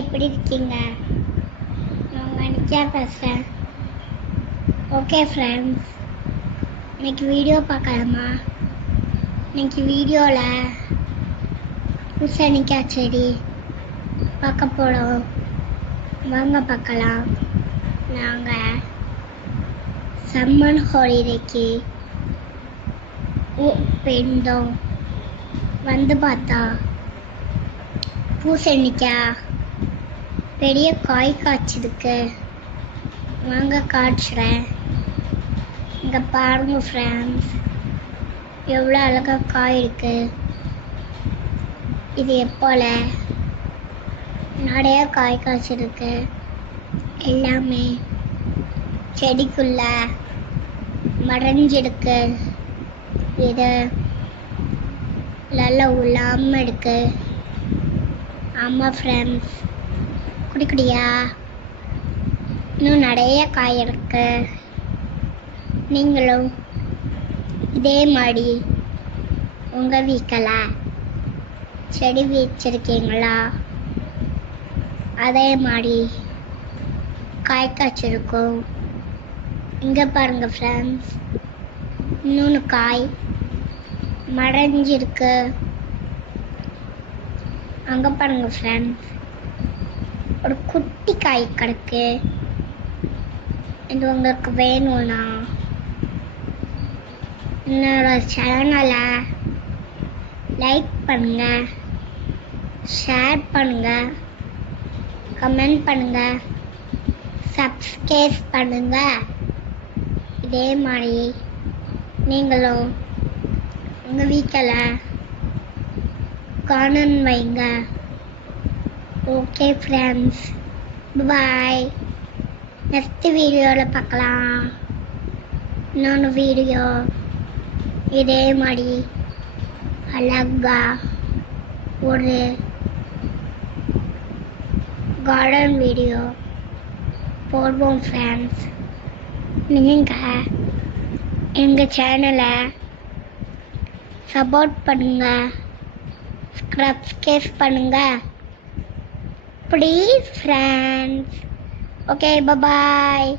எப்படி இருக்கீங்க? நான் நித்யா பேசுகிறேன். ஓகே ஃப்ரெண்ட்ஸ், இன்னைக்கு வீடியோ பார்க்கலாமா? இன்னைக்கு வீடியோவில் பூசணிக்காய் செடி பார்க்க போகிறோம். வாங்க பார்க்கலாம். நாங்கள் சம்மர் ஹாலிடேக்கு போயிருந்தோம். வந்து பார்த்தா பூசணிக்காய் பெரிய காய் காய்ச்சிருக்கு. வாங்க காய்ச்சுறேன். இங்கே பாருங்க ஃப்ரெண்ட்ஸ், எவ்வளோ அழகாக காய் இருக்கு. இது எப்போல நிறைய காய் காய்ச்சிருக்கு. எல்லாமே செடிக்குள்ள மறைஞ்சிருக்கு. இது நல்லா உள்ளாமல் இருக்கு. ஆமாம் ஃப்ரெண்ட்ஸ், குடிக்குடியா இன்னும் நிறைய காய் இருக்கு. நீங்களும் இதே மாதிரி உங்கள் வீட்டில் செடி வச்சிருக்கீங்களா? அதே மாதிரி காய் காய்ச்சிருக்கும். இங்கே பாருங்க ஃப்ரெண்ட்ஸ், இன்னொன்று காய் மறைஞ்சிருக்கு. அங்கே பாருங்க ஃப்ரெண்ட்ஸ், ஒரு குட்டி காய் கிடக்கு. இது உங்களுக்கு வேணும்னா என்னோட சேனலை லைக் பண்ணுங்க, ஷேர் பண்ணுங்க, கமெண்ட் பண்ணுங்க, சப்ஸ்கிரைப் பண்ணுங்க. இதே மாதிரி நீங்களும் உங்கள் வீட்டில் கார்டன் வைங்க. ஓகே ஃப்ரெண்ட்ஸ், பாய். நெக்ஸ்ட் வீடியோவில் பார்க்கலாம். இன்னொன்று வீடியோ இதே மாதிரி அழகா ஒரு கார்டன் வீடியோ போடுவோம் ஃப்ரெண்ட்ஸ். நீங்கள் எங்கள் சேனலை சப்போர்ட் பண்ணுங்க, சப்ஸ்கிரைப் பண்ணுங்க ப்ளீஸ் ஃப்ரெண்ட்ஸ். Okay, bye.